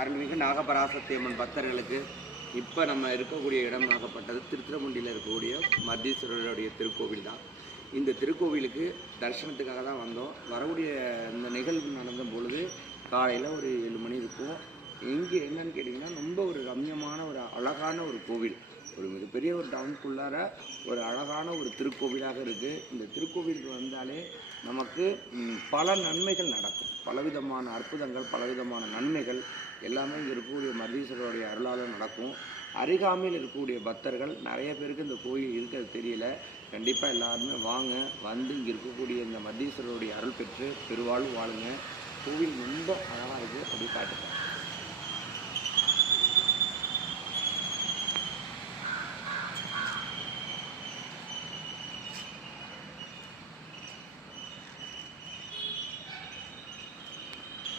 அருள்மிகு நாகபராசக்தி அம்மன் பக்தர்களுக்கு இப்போ நம்ம இருக்கக்கூடிய இடமாகப்பட்டது திருத்துறைப்பூண்டியில் இருக்கக்கூடிய மத்தீஸ்வரருடைய திருக்கோவில் தான். இந்த திருக்கோவிலுக்கு தரிசனத்துக்காக தான் வந்தோம். வரக்கூடிய இந்த நிகழ்வு நடந்த பொழுது காலையில் ஒரு 7 மணி இருக்கும். இங்கே என்னன்னு கேட்டிங்கன்னா ரொம்ப ஒரு ரம்யமான ஒரு அழகான ஒரு கோவில், ஒரு மிகப்பெரிய ஒரு டவுனுக்குள்ளார ஒரு அழகான ஒரு திருக்கோவிலாக இருக்குது. இந்த திருக்கோவிலுக்கு வந்தாலே நமக்கு பல நன்மைகள் நடக்கும், பலவிதமான அற்புதங்கள், பலவிதமான நன்மைகள் எல்லாமே இங்கே இருக்கக்கூடிய மத்தீஸ்வரருடைய அருளால் நடக்கும். அருகாமையில் இருக்கக்கூடிய பக்தர்கள் நிறைய பேருக்கு இந்த கோயில் இருக்கிறது தெரியல. கண்டிப்பாக எல்லாருமே வாங்க, வந்து இங்கே இருக்கக்கூடிய இந்த மத்தீஸ்வரருடைய அருள் பெற்று பெருவாழ்வு வாழுங்க. கோவில் ரொம்ப அழகாக இருக்குது, அப்படி காட்டுங்க.